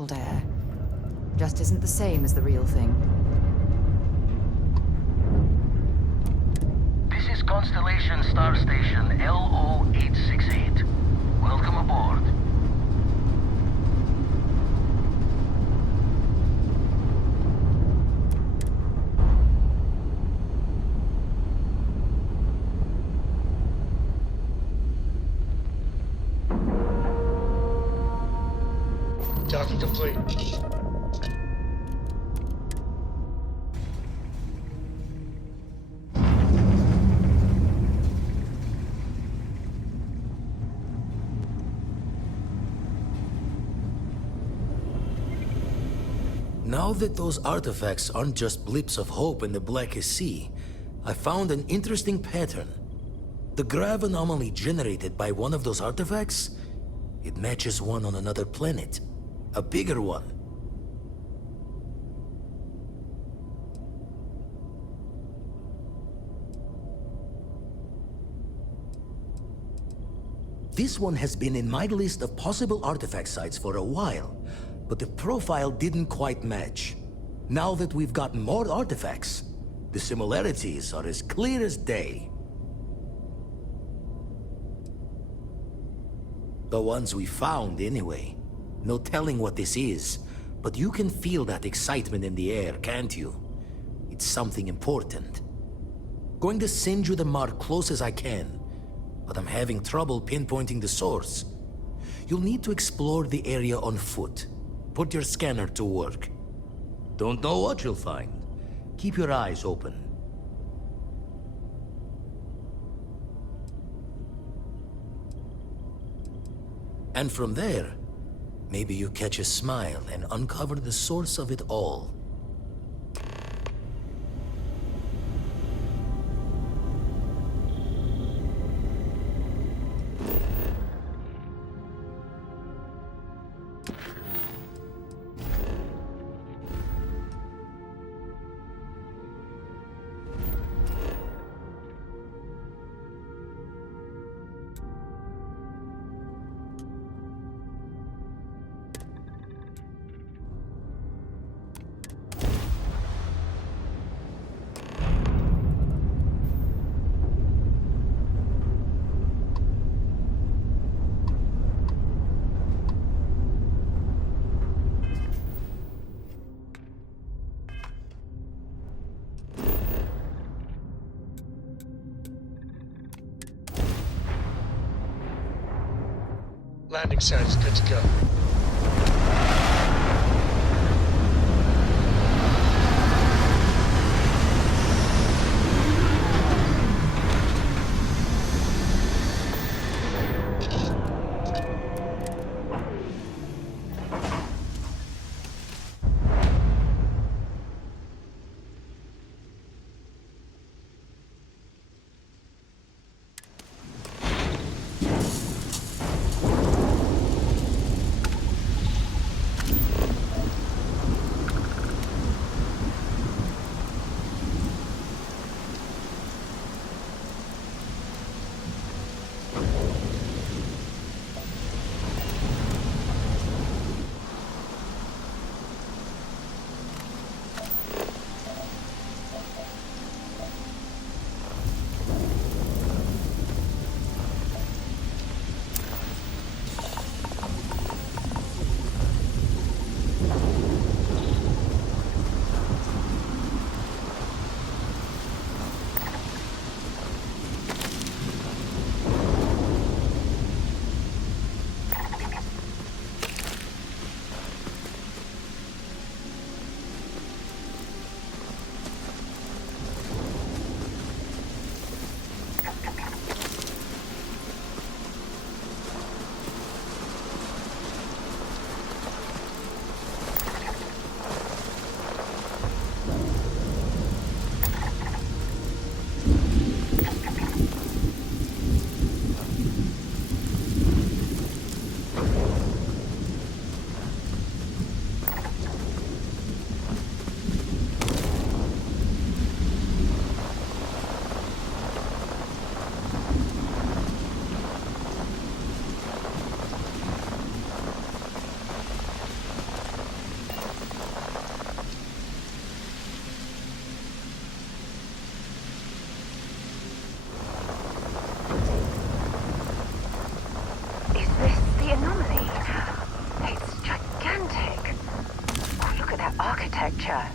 recycled air. Just isn't the same as the real thing. This is Constellation Star Station LO-868. Welcome aboard. Docking complete. Now that those artifacts aren't just blips of hope in the blackest sea, I found an interesting pattern. The grav anomaly generated by one of those artifacts, it matches one on another planet. A bigger one. This one has been in my list of possible artifact sites for a while, but the profile didn't quite match. Now that we've gotten more artifacts, the similarities are as clear as day. The ones we found, anyway. No telling what this is, but you can feel that excitement in the air, can't you? It's something important. Going to send you the mark close as I can, but I'm having trouble pinpointing the source. You'll need to explore the area on foot. Put your scanner to work. Don't know what you'll find. Keep your eyes open. And from there, maybe you catch a smile and uncover the source of it all. Landing site is good to go. The anomaly. It's gigantic. Oh, look at that architecture.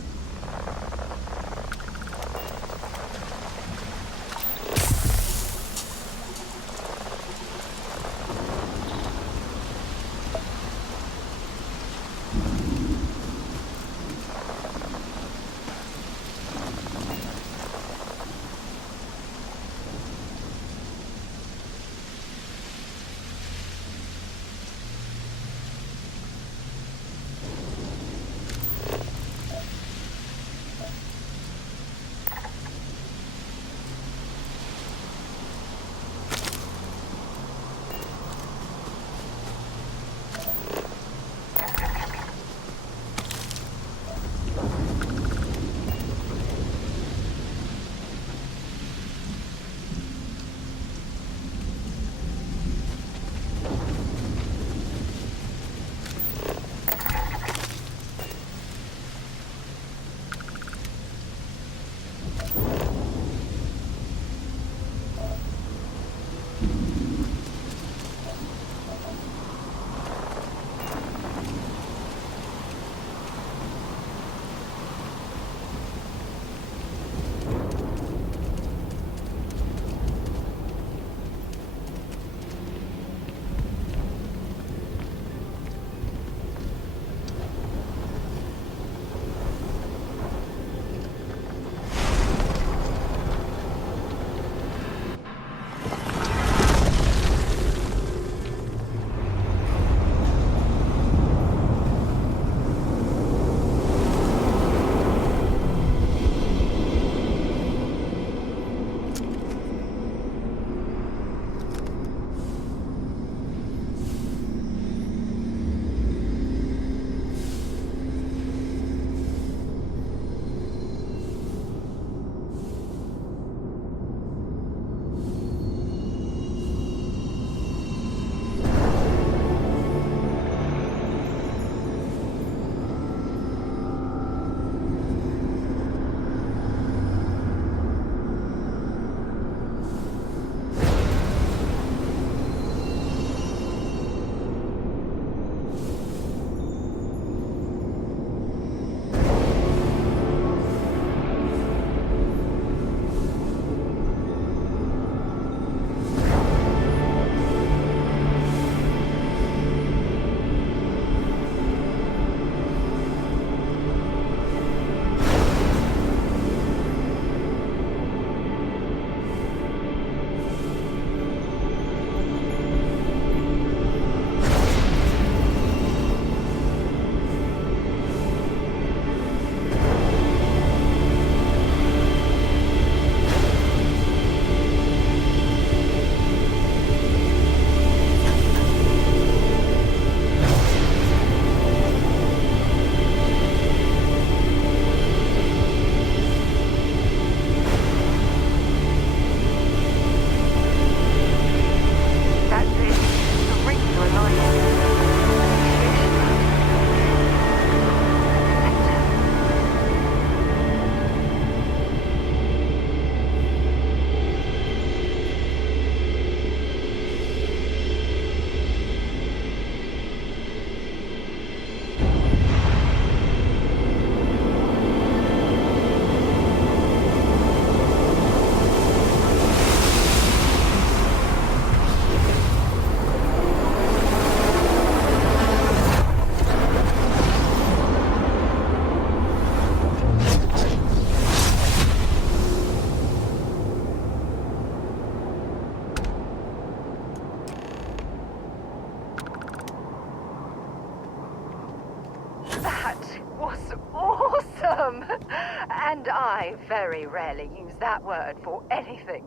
And I very rarely use that word for anything.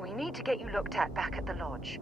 We need to get you looked at back at the lodge.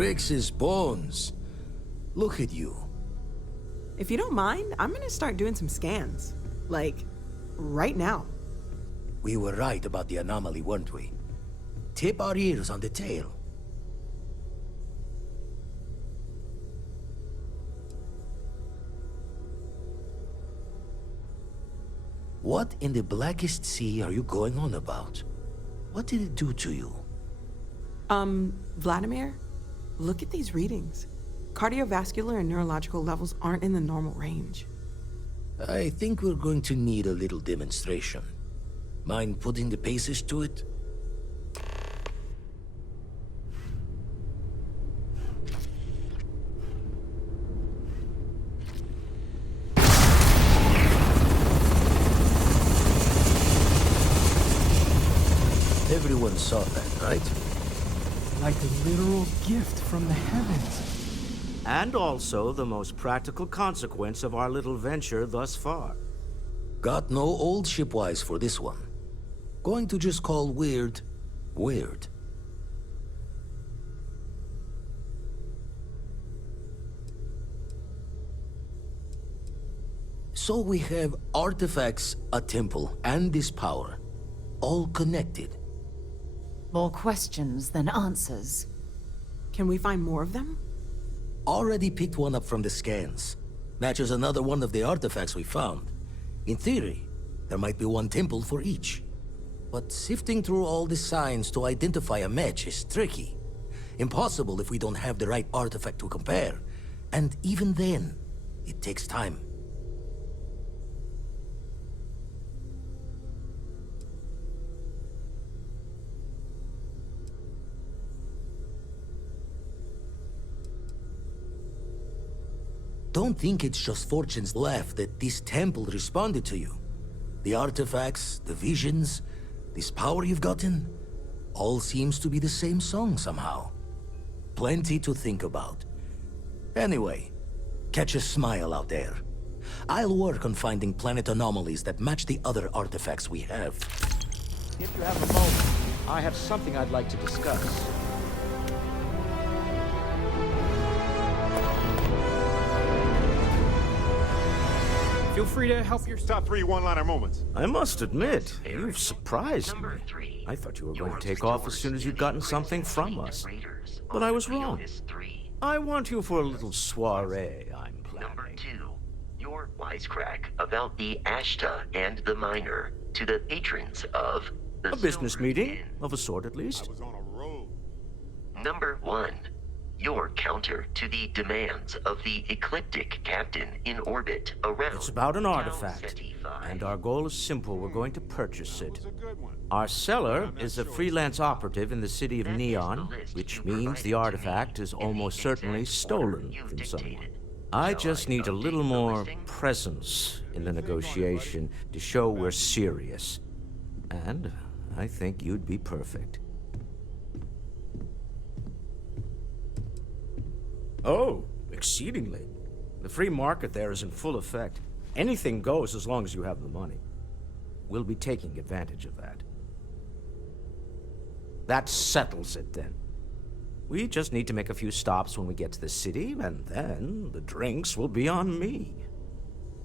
Grix's bones. Look at you. If you don't mind, I'm gonna start doing some scans. Like, right now. We were right about the anomaly, weren't we? Tip our ears on the tail. What in the blackest sea are you going on about? What did it do to you? Vladimir, look at these readings. Cardiovascular and neurological levels aren't in the normal range. I think we're going to need a little demonstration. Mind putting the paces to it? Everyone saw that, right? Like a literal gift from the heavens. And also the most practical consequence of our little venture thus far. Got no old shipwise for this one. Going to just call weird, weird. So we have artifacts, a temple, and this power. All connected. More questions than answers. Can we find more of them? Already picked one up from the scans. Matches another one of the artifacts we found. In theory, there might be one temple for each. But sifting through all the signs to identify a match is tricky. Impossible if we don't have the right artifact to compare. And even then, it takes time. Don't think it's just Fortune's laugh that this temple responded to you. The artifacts, the visions, this power you've gotten, all seems to be the same song somehow. Plenty to think about. Anyway, catch a smile out there. I'll work on finding planet anomalies that match the other artifacts we have. If you have a moment, I have something I'd like to discuss. Feel free to help your Top 3 one-liner moments. I must admit, you've surprised me. Number 3. I thought you were going to take off as soon as you'd gotten something from us. But I was wrong. I want you for a little soiree I'm Number planning. 2. Your wisecrack about the Ashta and the Miner to the patrons of the A business Silver meeting, Inn. of a sort at I least. was on a roll. Number 1. Your counter to the demands of the ecliptic captain in orbit around It's about an Tau artifact, Ceti 5. and our goal is simple. We're going to purchase it. It was a good one. Our seller is a freelance operative in the city of That is the Neon, list which you means provided the to artifact me is in the almost certainly exact order stolen you from someone. dictated. I Shall just need a update little the more listing? presence in the negotiation to show we're serious. And I think you'd be perfect. Oh, exceedingly. The free market there is in full effect. Anything goes as long as you have the money. We'll be taking advantage of that. That settles it then. We just need to make a few stops when we get to the city, and then the drinks will be on me.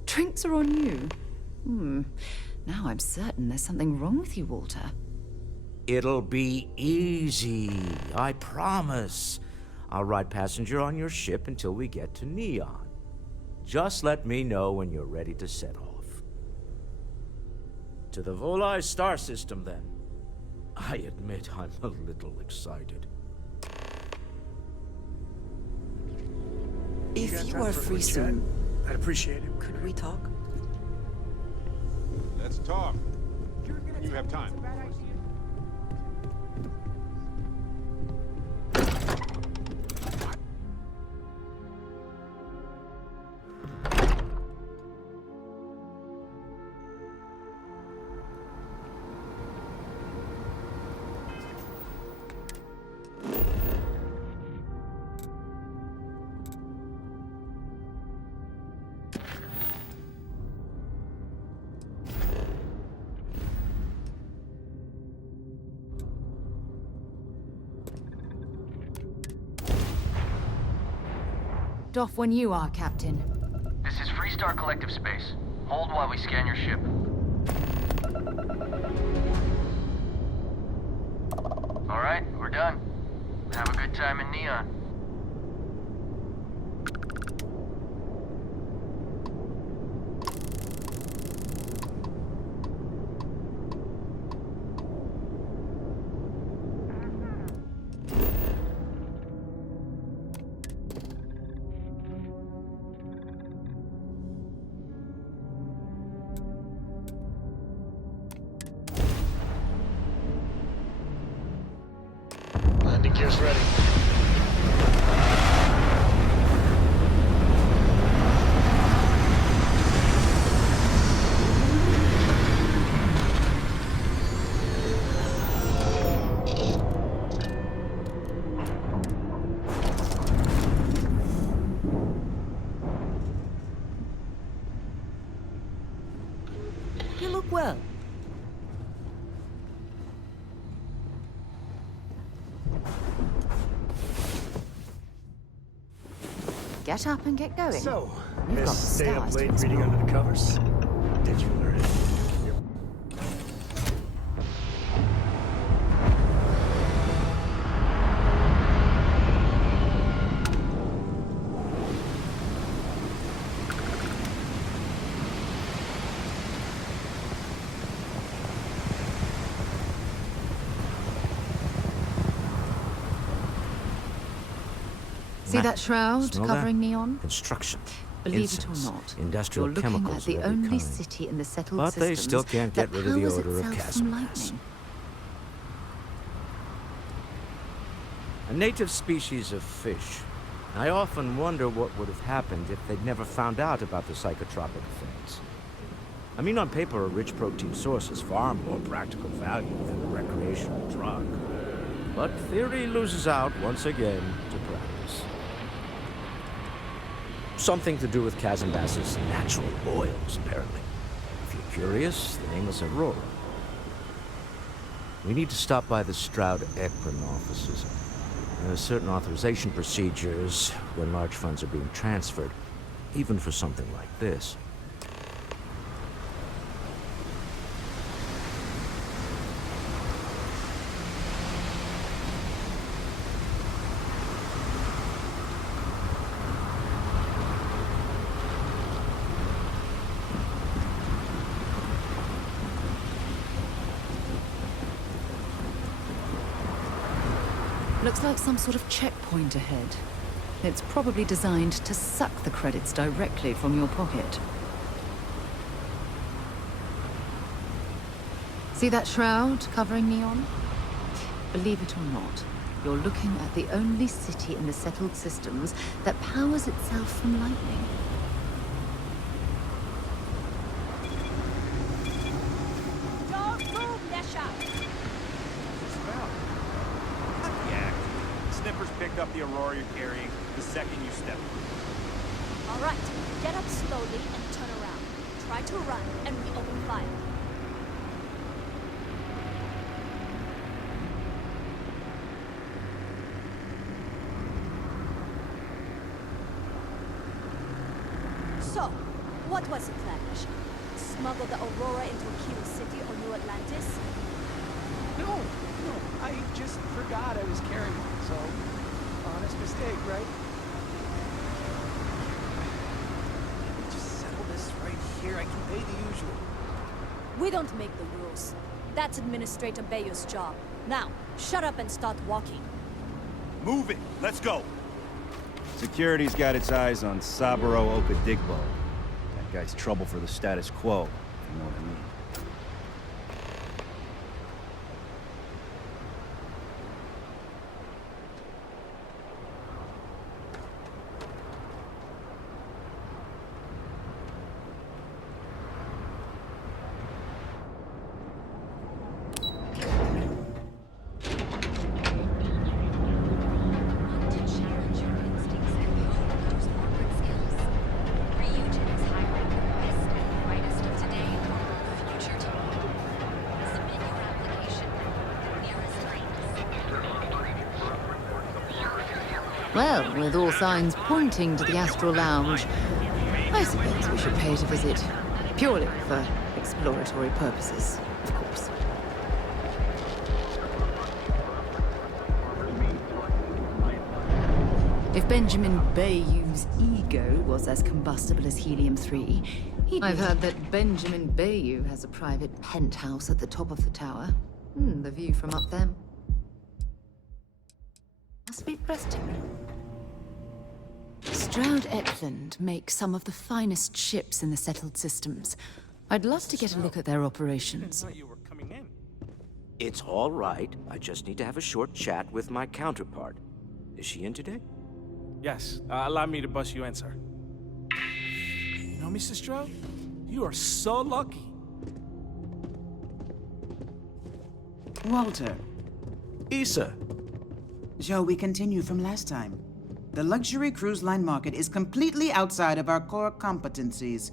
Drinks are on you? Now I'm certain there's something wrong with you, Walter. It'll be easy, I promise. I'll ride passenger on your ship until we get to Neon. Just let me know when you're ready to set off. To the Volai star system, then. I admit I'm a little excited. If you are free soon, I'd appreciate it. could we talk? Let's talk. You have time. locked off when you are, Captain. This is Freestar Collective Space. Hold while we scan your ship. Alright, we're done. Have a good time in Neon. Landing gear's ready. You look well. Get up and get going. So, You've got the stay up stars to late explore. reading under the covers? Did you learn it? See that shroud Smell covering that? Neon? Construction. Believe it incense, or not, industrial you're looking at chemicals the of every only kind. city in the settled But they systems still can't get that rid of the powers odor of itself chasm from gas. lightning. A native species of fish. I often wonder what would have happened if they'd never found out about the psychotropic effects. I mean, on paper, a rich protein source is far more practical value than a recreational drug. But theory loses out once again to practice. Something to do with Kazambas's natural oils, apparently. If you're curious, the name is Aurora. We need to stop by the Stroud-Ekron offices. There are certain authorization procedures when large funds are being transferred, even for something like this. Looks like some sort of checkpoint ahead. It's probably designed to suck the credits directly from your pocket. See that shroud covering Neon? Believe it or not, you're looking at the only city in the settled systems that powers itself from lightning. Don't move, Nesha! Sniffers picked up the Aurora you're carrying the second you step. All right, get up slowly and turn around. Try to run, and we open fire. So, what was the plan, Nesha? Smuggle the Aurora into Akira City or New Atlantis? No, I just forgot I was carrying it, so honest mistake, right? Just settle this right here. I can pay the usual. We don't make the rules. That's Administrator Bayer's job. Now, shut up and start walking. Move it! Let's go! Security's got its eyes on Saburo Okadigbo. That guy's trouble for the status quo, if you know what I mean. Well, with all signs pointing to the Astral Lounge, I suppose we should pay it a visit. Purely for exploratory purposes, of course. If Benjamin Bayou's ego was as combustible as helium-3, I've heard that Benjamin Bayou has a private penthouse at the top of the tower. The view from up there must be breathtaking. Stroud Eklund makes some of the finest ships in the settled systems. I'd love to get a look at their operations. It's all right. I just need to have a short chat with my counterpart. Is she in today? Yes, allow me to bust you in, sir. You know, Mr. Stroud, you are so lucky. Walter. Issa. Shall we continue from last time? The luxury cruise line market is completely outside of our core competencies.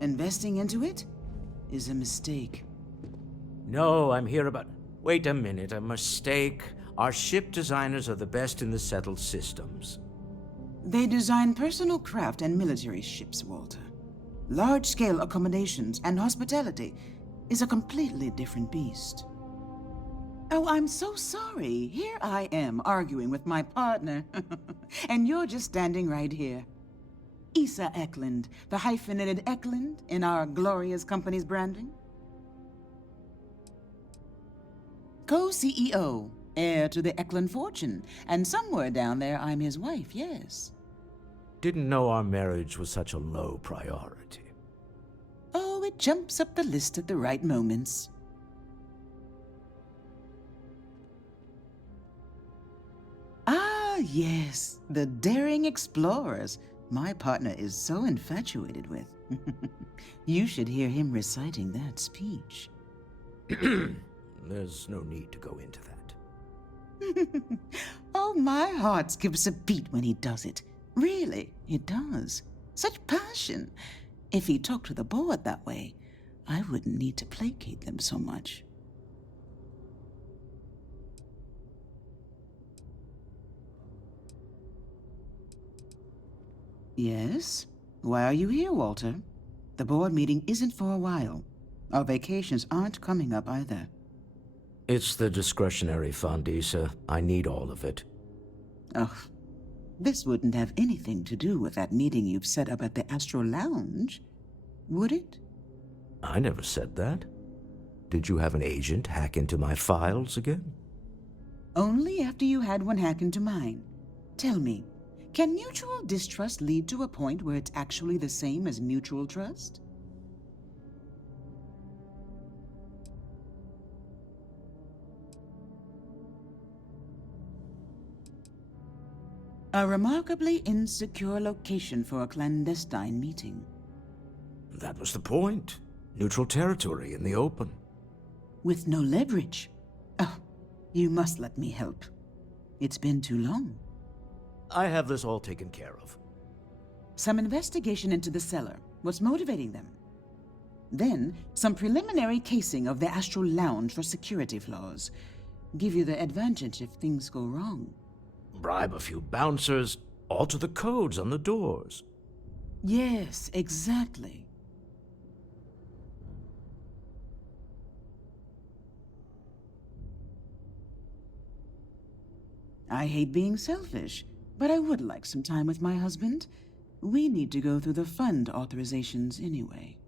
Investing into it is a mistake. No, I'm here about... Wait a minute, a mistake. Our ship designers are the best in the settled systems. They design personal craft and military ships, Walter. Large-scale accommodations and hospitality is a completely different beast. Oh, I'm so sorry. Here I am arguing with my partner. And you're just standing right here. Issa Eklund, the hyphenated Eklund in our glorious company's branding. Co-CEO, heir to the Eklund fortune, and somewhere down there I'm his wife, yes. Didn't know our marriage was such a low priority. Oh, it jumps up the list at the right moments. Ah, yes, the daring explorers my partner is so infatuated with. You should hear him reciting that speech. There's no need to go into that. Oh, my heart skips a beat when he does it. Really, it does. Such passion. If he talked to the board that way, I wouldn't need to placate them so much. Yes? Why are you here, Walter? The board meeting isn't for a while. Our vacations aren't coming up either. It's the discretionary fund, Issa. I need all of it. Oh, this wouldn't have anything to do with that meeting you've set up at the Astral Lounge, would it? I never said that. Did you have an agent hack into my files again? Only after you had one hack into mine. Tell me, can mutual distrust lead to a point where it's actually the same as mutual trust? A remarkably insecure location for a clandestine meeting. That was the point. Neutral territory in the open. With no leverage. Oh, you must let me help. It's been too long. I have this all taken care of. Some investigation into the cellar. What's motivating them? Then, some preliminary casing of the Astral Lounge for security flaws. Give you the advantage if things go wrong. Bribe a few bouncers, alter the codes on the doors. Yes, exactly. I hate being selfish, but I would like some time with my husband. We need to go through the fund authorizations anyway.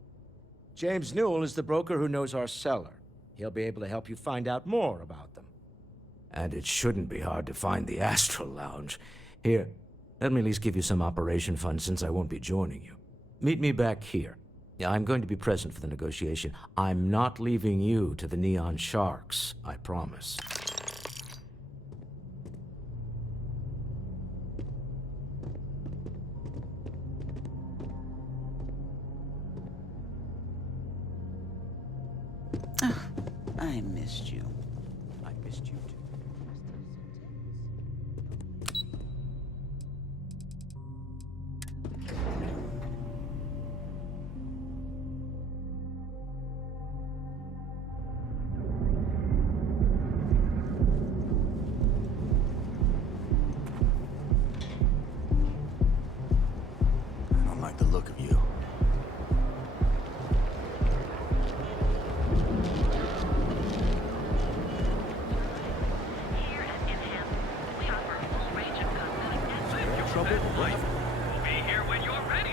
James Newell is the broker who knows our cellar. He'll be able to help you find out more about them. And it shouldn't be hard to find the Astral Lounge. Here, let me at least give you some operation funds since I won't be joining you. Meet me back here. Yeah, I'm going to be present for the negotiation. I'm not leaving you to the Neon Sharks, I promise. Oh, I missed you. I missed you too. look of you. Trouble? Right. We'll be here when you're ready.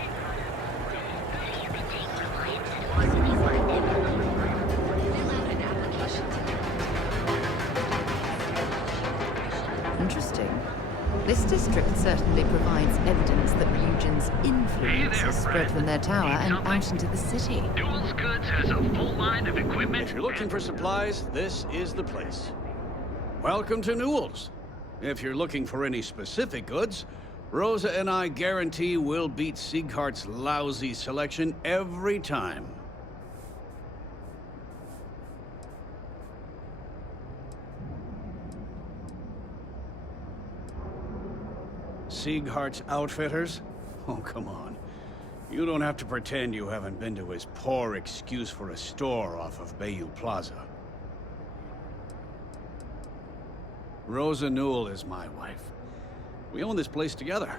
Interesting. This district certainly provides evidence that Ryujin's influence has spread from their tower and out into the city. Newell's Goods has a full line of equipment. If you're looking for supplies, this is the place. Welcome to Newell's. If you're looking for any specific goods, Rosa and I guarantee we'll beat Sieghart's lousy selection every time. Sieghart's Outfitters? Oh, come on. You don't have to pretend you haven't been to his poor excuse for a store off of Bayou Plaza. Rosa Newell is my wife. We own this place together.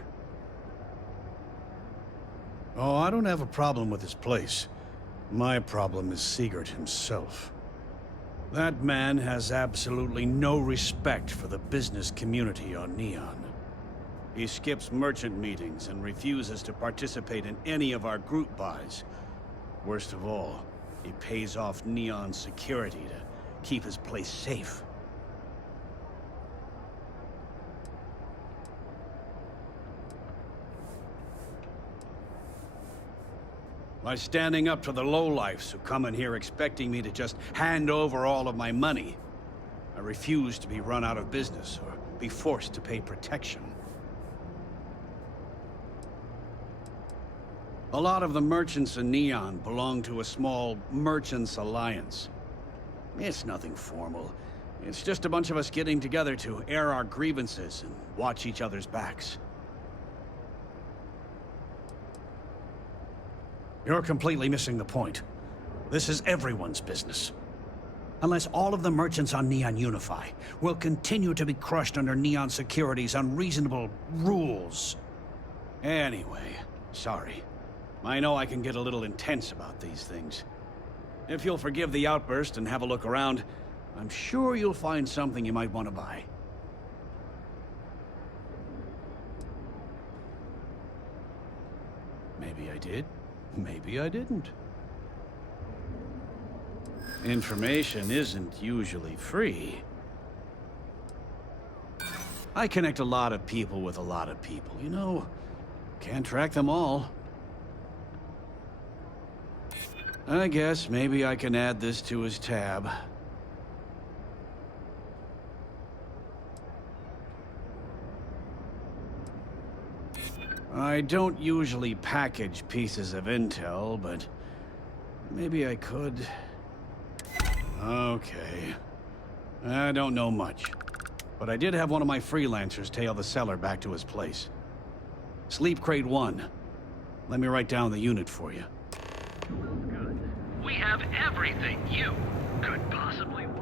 Oh, I don't have a problem with this place. My problem is Siegert himself. That man has absolutely no respect for the business community on Neon. He skips merchant meetings and refuses to participate in any of our group buys. Worst of all, he pays off Neon security to keep his place safe. By standing up to the lowlifes who come in here expecting me to just hand over all of my money, I refuse to be run out of business or be forced to pay protection. A lot of the merchants in Neon belong to a small merchants alliance. It's nothing formal. It's just a bunch of us getting together to air our grievances and watch each other's backs. You're completely missing the point. This is everyone's business. Unless all of the merchants on Neon unify, we'll continue to be crushed under Neon Security's unreasonable rules. Anyway, sorry. I know I can get a little intense about these things. If you'll forgive the outburst and have a look around, I'm sure you'll find something you might want to buy. Maybe I did. Maybe I didn't. Information isn't usually free. I connect a lot of people with a lot of people. You know, can't track them all. I guess maybe I can add this to his tab. I don't usually package pieces of intel, but maybe I could. Okay. I don't know much, but I did have one of my freelancers tail the seller back to his place. Sleep Crate 1. Let me write down the unit for you. Good. We have everything you could possibly want.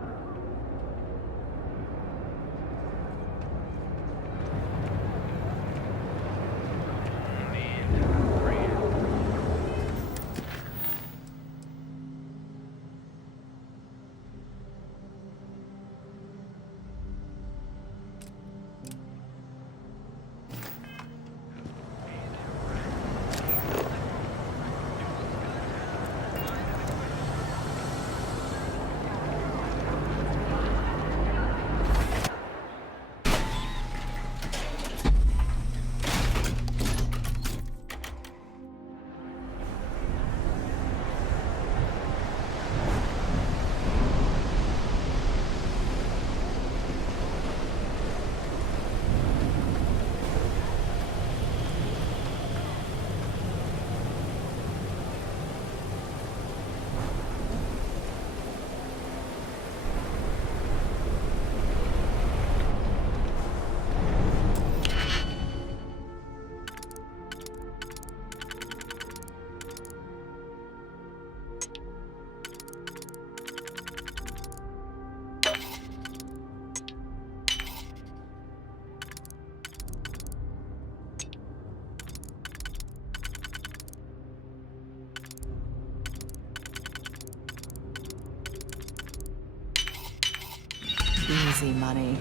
Easy money.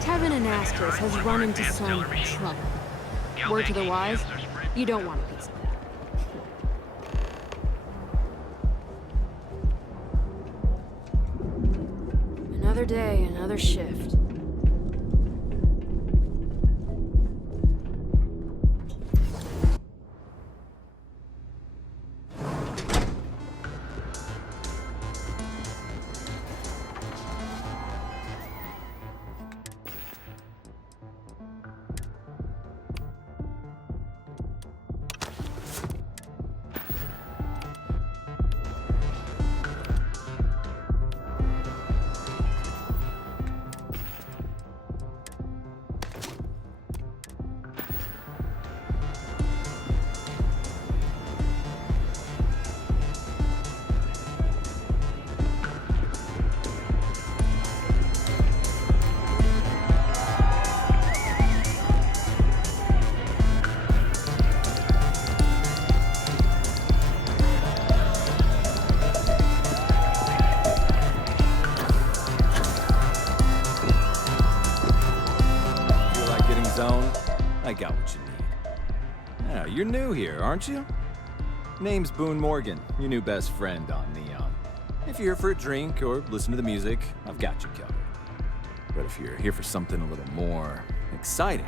Tevin Anastas has run into some trouble. Word to the wise, you don't want a piece of that. Another day, another shift. I got what you need. Yeah, you're new here, aren't you? Name's Boone Morgan, your new best friend on Neon. If you're here for a drink or listen to the music, I've got you covered. But if you're here for something a little more exciting,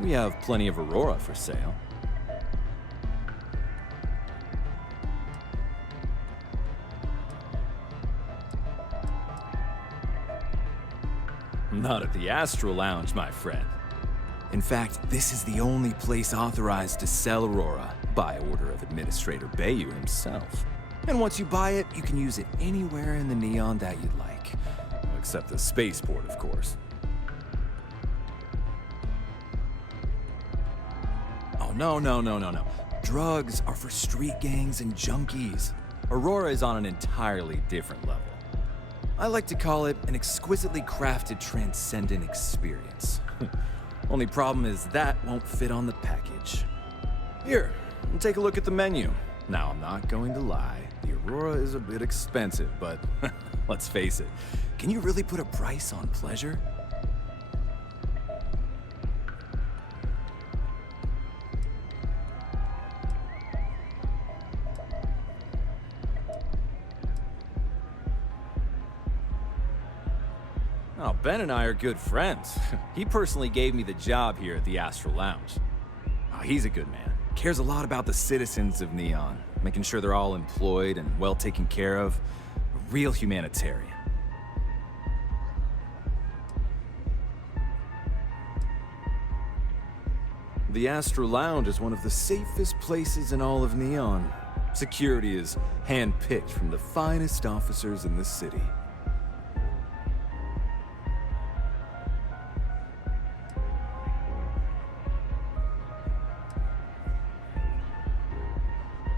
we have plenty of Aurora for sale. Not at the Astral Lounge, my friend. In fact, this is the only place authorized to sell Aurora by order of Administrator Bayou himself. And once you buy it, you can use it anywhere in the Neon that you'd like. Except the spaceport, of course. Oh, no. Drugs are for street gangs and junkies. Aurora is on an entirely different level. I like to call it an exquisitely crafted transcendent experience. Only problem is that won't fit on the package. Here, take a look at the menu. Now, I'm not going to lie. The Aurora is a bit expensive, but let's face it. Can you really put a price on pleasure? Oh, Ben and I are good friends. He personally gave me the job here at the Astral Lounge. Oh, he's a good man. Cares a lot about the citizens of Neon, making sure they're all employed and well taken care of. A real humanitarian. The Astral Lounge is one of the safest places in all of Neon. Security is hand-picked from the finest officers in the city.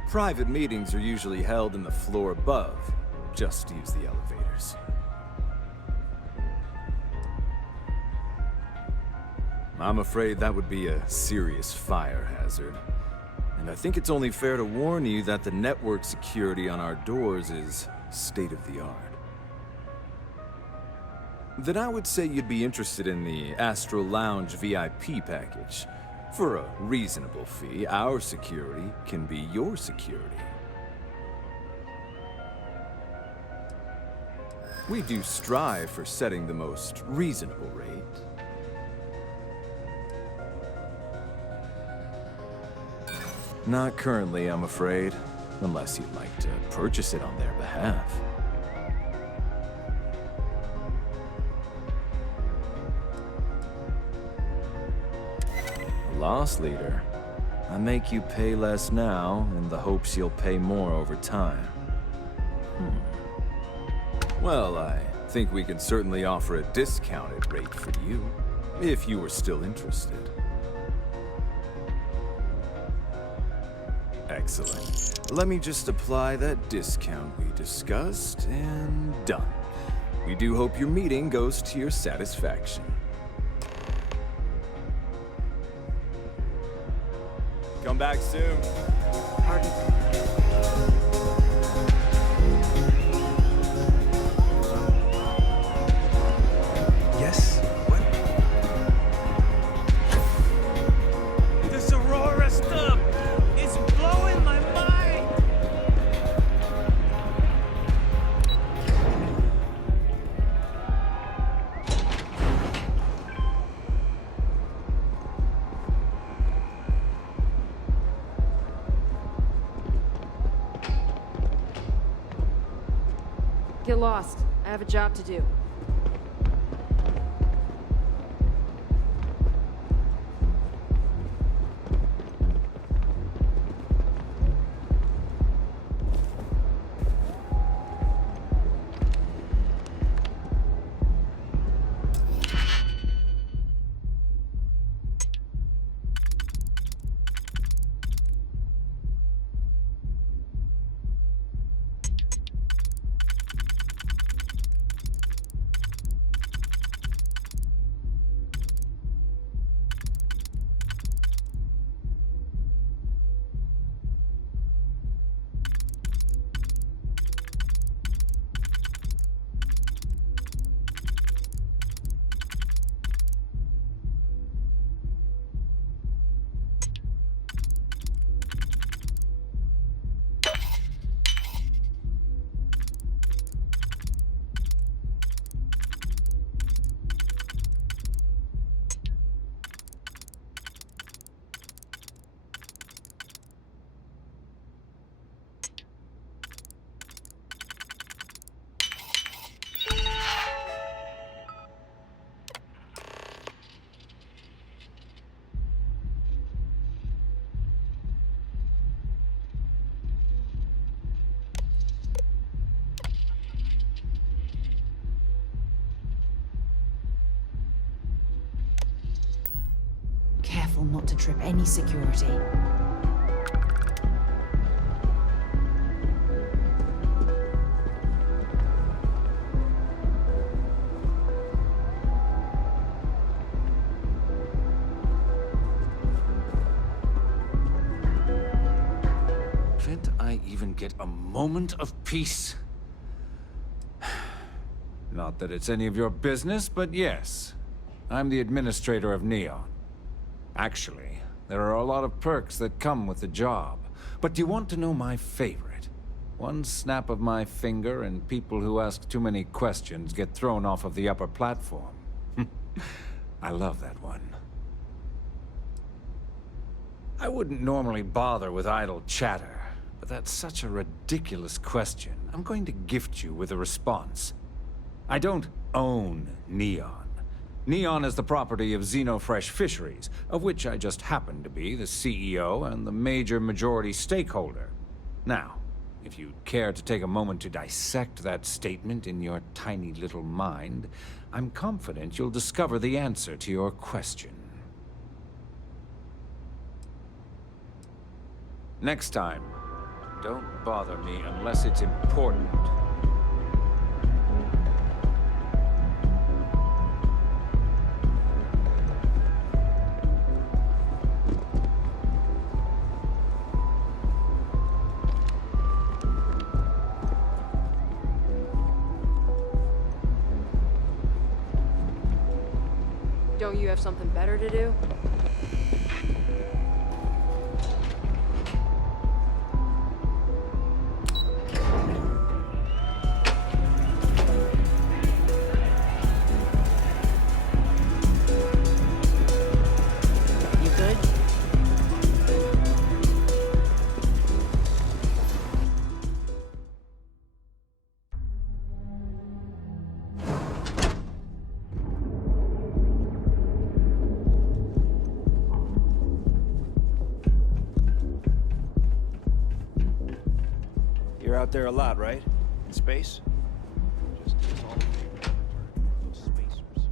Private meetings are usually held in the floor above. just use the elevators. I'm afraid that would be a serious fire hazard. And I think it's only fair to warn you that the network security on our doors is state-of-the-art. Then I would say you'd be interested in the Astral Lounge VIP package. For a reasonable fee, our security can be your security. We do strive for setting the most reasonable rate. Not currently, I'm afraid. Unless you'd like to purchase it on their behalf. Lost leader. I make you pay less now in the hopes you'll pay more over time. Well, I think we can certainly offer a discounted rate for you, if you were still interested. Excellent. Let me just apply that discount we discussed, and done. We do hope your meeting goes to your satisfaction. Come back soon. Pardon? Yes? What? This Aurora stuff is blowing my mind! Get lost. I have a job to do. Careful not to trip any security. Can't I even get a moment of peace? Not that it's any of your business, but yes. I'm the administrator of Neon. Actually, there are a lot of perks that come with the job. But do you want to know my favorite? One snap of my finger and people who ask too many questions get thrown off of the upper platform. I love that one. I wouldn't normally bother with idle chatter, but that's such a ridiculous question. I'm going to gift you with a response. I don't own Neon. Neon is the property of Xenofresh Fisheries, of which I just happen to be the CEO and the major majority stakeholder. Now, if you'd care to take a moment to dissect that statement in your tiny little mind, I'm confident you'll discover the answer to your question. Next time, don't bother me unless it's important. know you have something better to do? You good? You're out there a lot, right? In space? Just do us all a favor. Those spacers.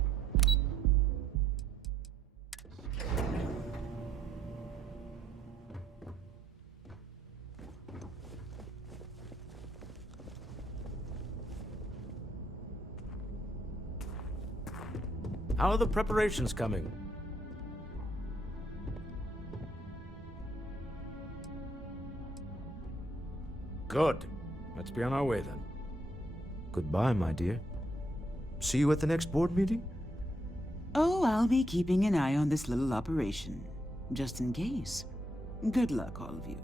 How are the preparations coming? Good. Let's be on our way then. Goodbye, my dear. See you at the next board meeting? Oh, I'll be keeping an eye on this little operation, just in case. Good luck, all of you.